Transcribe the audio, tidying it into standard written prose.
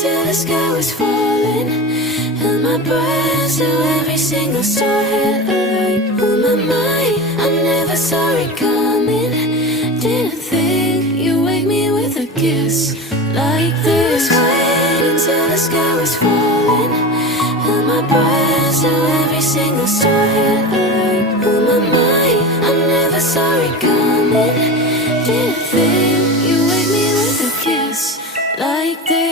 till the sky was falling. Held my breath till every single star had a light. Oh my mind, I never saw it coming. Didn't think you'd wake me with a kiss like this. Waiting till the sky was falling. Held my breath till every single star had a light. Oh my mind, I never saw it coming. Didn't think you'd wake me with a kiss like this.